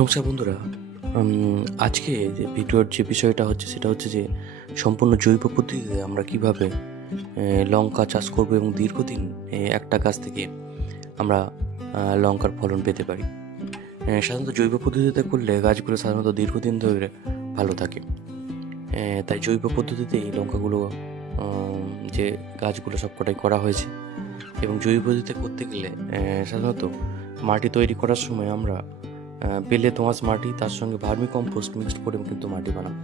নমস্কার বন্ধুরা। আজকে যে ভিডিওর যে বিষয়টা হচ্ছে সেটা হচ্ছে যে সম্পূর্ণ জৈব পদ্ধতিতে আমরা কিভাবে লঙ্কা চাষ করব এবং দীর্ঘদিন একটা গাছ থেকে আমরা লঙ্কার ফলন পেতে পারি। সাধারণত জৈব পদ্ধতিতে করলে গাছগুলো সাধারণত দীর্ঘদিন ধরে ভালো থাকে। তাই জৈব পদ্ধতিতে এই লঙ্কাগুলো যে গাছগুলো সবকটাই করা হয়েছে এবং জৈব পদ্ধতিতে করতে গেলে সাধারণত মাটি তৈরি করার সময় আমরা বেলে দোআঁশ মাটি তার সঙ্গে ভার্মি কম্পোস্ট মিক্সড করে কিন্তু মাটি বানাবো।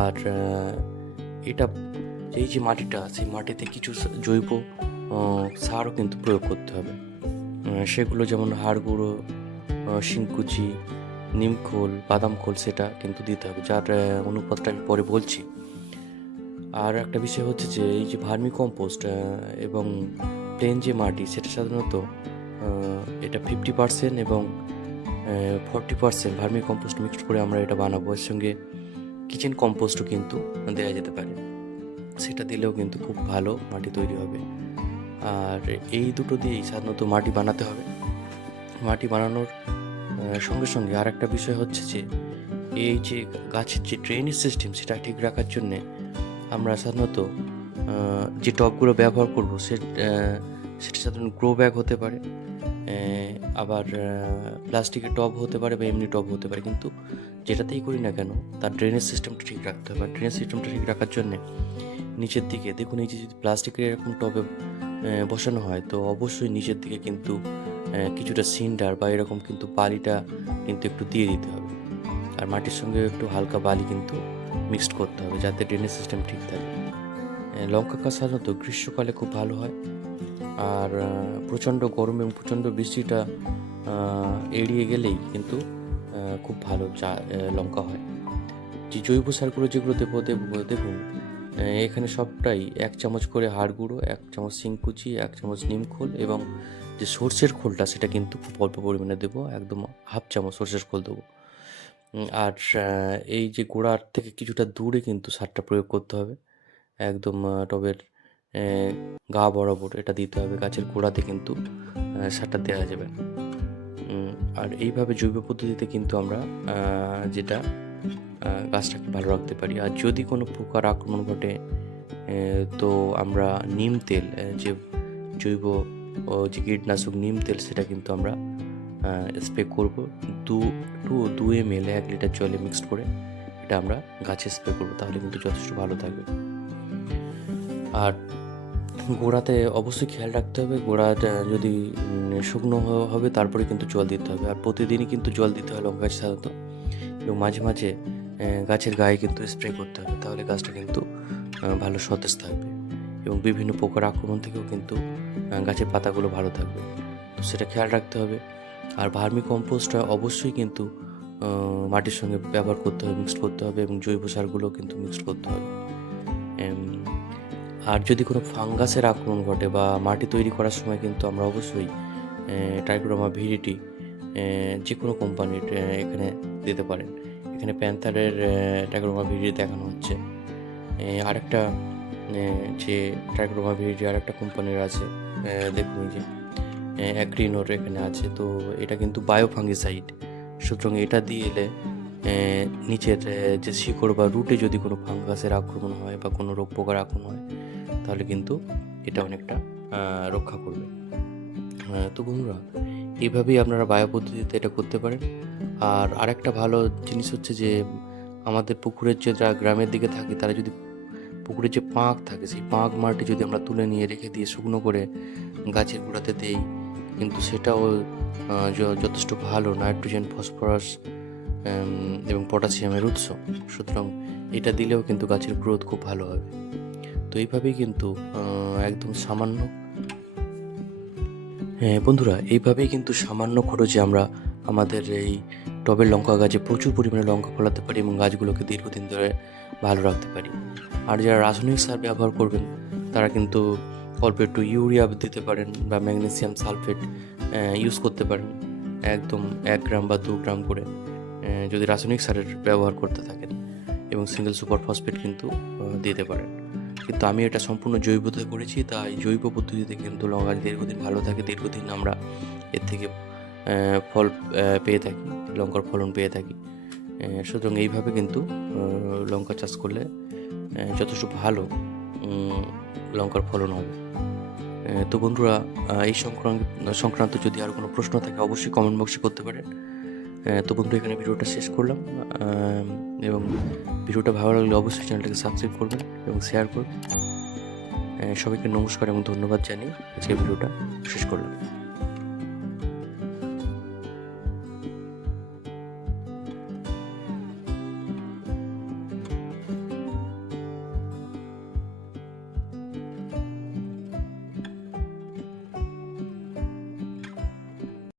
আর এটা এই যে মাটিটা সেই মাটিতে কিছু জৈব সারও কিন্তু প্রয়োগ করতে হবে। সেগুলো যেমন হাড় গুঁড়ো, শিংকুচি, নিমখোল, বাদাম খোল সেটা কিন্তু দিতে হবে, যার অনুপাতটা আমি পরে বলছি। আর একটা বিষয় হচ্ছে যে এই যে ভার্মি কম্পোস্ট এবং প্লেন যে মাটি সেটা সাধারণত এটা 50% এবং 40% ভার্মি কম্পোস্ট মিক্সড করে আমরা এটা বানাবো। এর সঙ্গে কিচেন কম্পোস্টও কিন্তু দেওয়া যেতে পারে, সেটা দিলেও কিন্তু খুব ভালো মাটি তৈরি হবে। আর এই দুটো দিয়েই সাধারণত মাটি বানাতে হবে। মাটি বানানোর সঙ্গে সঙ্গে আর একটা বিষয় হচ্ছে যে এই যে গাছের যে ড্রেনেজ সিস্টেম সেটা ঠিক রাখার জন্যে আমরা সাধারণত যে টবগুলো ব্যবহার করবো সেটা সাধারণত গ্রো ব্যাগ হতে পারে, আবার প্লাস্টিকের টব হতে পারে বা এমনি টব হতে পারে, কিন্তু যেটাতেই করি না কেন তার ড্রেনেজ সিস্টেমটা ঠিক রাখতে হবে। আর ড্রেনেজ সিস্টেমটা ঠিক রাখার জন্যে নিচের দিকে দেখুন, এই যে যদি প্লাস্টিকের এরকম টবে বসানো হয় তো অবশ্যই নিচের দিকে কিন্তু কিছুটা সিন্ডার বা এরকম কিন্তু বালিটা কিন্তু একটু দিয়ে দিতে হবে। আর মাটির সঙ্গে একটু হালকা বালি কিন্তু মিক্সড করতে হবে যাতে ড্রেনেজ সিস্টেম ঠিক থাকে। লঙ্কা গাছ সাধারণত গ্রীষ্মকালে খুব ভালো হয়। আর প্রচণ্ড গরম এবং প্রচণ্ড বৃষ্টিটা এড়িয়ে গেলেই কিন্তু খুব ভালো লঙ্কা হয়। যে জৈব সারগুলো যেগুলো দেবো দেখুন, এখানে সবটাই 1 চামচ করে হাড় গুঁড়ো, 1 চামচ শিংকুচি, 1 চামচ নিমখোল এবং যে সর্ষের খোলটা সেটা কিন্তু খুব অল্প পরিমাণে দেবো, একদম হাফ চামচ সর্ষের খোল দেবো। আর এই যে গোড়ার থেকে কিছুটা দূরে কিন্তু সারটা প্রয়োগ করতে হবে, একদম টবের গা বরাবর এটা দিতে হবে, গাছের গোড়াতে কিন্তু সারটা দেওয়া যাবে না। আর এইভাবে জৈব পদ্ধতিতে কিন্তু আমরা যেটা গাছটাকে ভালো রাখতে পারি। আর যদি কোনো পোকার আক্রমণ ঘটে তো আমরা নিম তেল, যে জৈব যে কীটনাশক নিম তেল সেটা কিন্তু আমরা স্প্রে করবো 2 ml 1 লিটার জলে মিক্সড করে এটা আমরা গাছে স্প্রে করবো, তাহলে কিন্তু যথেষ্ট ভালো থাকবে। আর গোড়াতে অবশ্যই খেয়াল রাখতে হবে, গোড়াটা যদি শুকনো হবে তারপরে কিন্তু জল দিতে হবে। আর প্রতিদিনই কিন্তু জল দিতে হয় লঙ্কা গাছ সাধারণত, এবং মাঝে মাঝে গাছের গায়ে কিন্তু স্প্রে করতে হবে, তাহলে গাছটা কিন্তু ভালো সতেজ থাকবে এবং বিভিন্ন পোকার আক্রমণ থেকেও কিন্তু গাছের পাতাগুলো ভালো থাকবে, তো সেটা খেয়াল রাখতে হবে। আর ভার্মি কম্পোস্টটা অবশ্যই কিন্তু মাটির সঙ্গে ব্যবহার করতে হবে, মিক্সড করতে হবে, এবং জৈব সারগুলো কিন্তু মিক্সড করতে হবে। আর যদি কোনো ফাঙ্গাসের আক্রমণ ঘটে বা মাটি তৈরি করার সময় কিন্তু আমরা অবশ্যই ট্রাইকোডার্মা ভিরিডি যে কোনো কোম্পানির এখানে দিতে পারেন। এখানে প্যান্থারের ট্রাইকোডার্মা ভিরিডি দেখানো হচ্ছে। আরেকটা যে ট্রাইকোডার্মা ভিরিডি আরেকটা কোম্পানির আছে, দেখুন এই যে অ্যাগ্রিনোর এখানে আছে, তো এটা কিন্তু বায়োফাঙ্গিসাইড। সুতরাং এটা দিয়ে এলে নিচের যে শিকড় বা রুটে যদি কোনো ফাঙ্গাসের আক্রমণ হয় বা কোনো রোগ পোকার আক্রমণ হয় তাহলে কিন্তু এটা অনেকটা রক্ষা করবে। তো বন্ধুরা, এইভাবেই আপনারা বায়ো পদ্ধতিতে এটা করতে পারেন। আর আরেকটা ভালো জিনিস হচ্ছে যে আমাদের পুকুরের যে যারা গ্রামের দিকে থাকে তারা যদি পুকুরের যে পাঁক থাকে সেই পাঁক মাটি যদি আমরা তুলে নিয়ে রেখে দিয়ে শুকনো করে গাছের গোড়াতে দেই, কিন্তু সেটাও যথেষ্ট ভালো নাইট্রোজেন, ফসফরাস এবং পটাশিয়ামের উৎস। সুতরাং এটা দিলেও কিন্তু গাছের গ্রোথ খুব ভালো হবে। তো এইভাবেই কিন্তু একদম সামান্য বন্ধুরা, এইভাবেই কিন্তু সামান্য খরচে আমরা আমাদের এই টবের লঙ্কা গাছে প্রচুর পরিমাণে লঙ্কা ফলাতে পারি এবং গাছগুলোকে দীর্ঘদিন ধরে ভালো রাখতে পারি। আর যারা রাসায়নিক সার ব্যবহার করবেন তারা কিন্তু অল্প একটু ইউরিয়া দিতে পারেন বা ম্যাগনেসিয়াম সালফেট ইউজ করতে পারেন, একদম 1 গ্রাম বা 2 গ্রাম করে যদি রাসায়নিক সারের ব্যবহার করতে থাকেন, এবং সিঙ্গেল সুপার ফসফেট কিন্তু দিতে পারেন। কিন্তু আমি এটা সম্পূর্ণ জৈবতে করেছি, তাই জৈব পদ্ধতিতে কিন্তু লঙ্কা দীর্ঘদিন ভালো থাকে, দীর্ঘদিন আমরা এর থেকে ফল পেয়ে থাকি, লঙ্কার ফলন পেয়ে থাকি। সুতরাং এইভাবে কিন্তু লঙ্কা চাষ করলে যথেষ্ট ভালো লঙ্কার ফলন হবে। তো বন্ধুরা, এই সংক্রান্ত যদি আরও কোনো প্রশ্ন থাকে অবশ্যই কমেন্ট বক্সে করতে পারেন। তো বন্ধু, এখানে ভিডিওটা শেষ করলাম, এবং ভিডিওটা ভালো লাগলে অবশ্যই চ্যানেলটাকে সাবস্ক্রাইব করবেন এবং শেয়ার করবেন। সবাইকে নমস্কার এবং ধন্যবাদ জানিয়ে আজকে ভিডিওটা শেষ করলাম।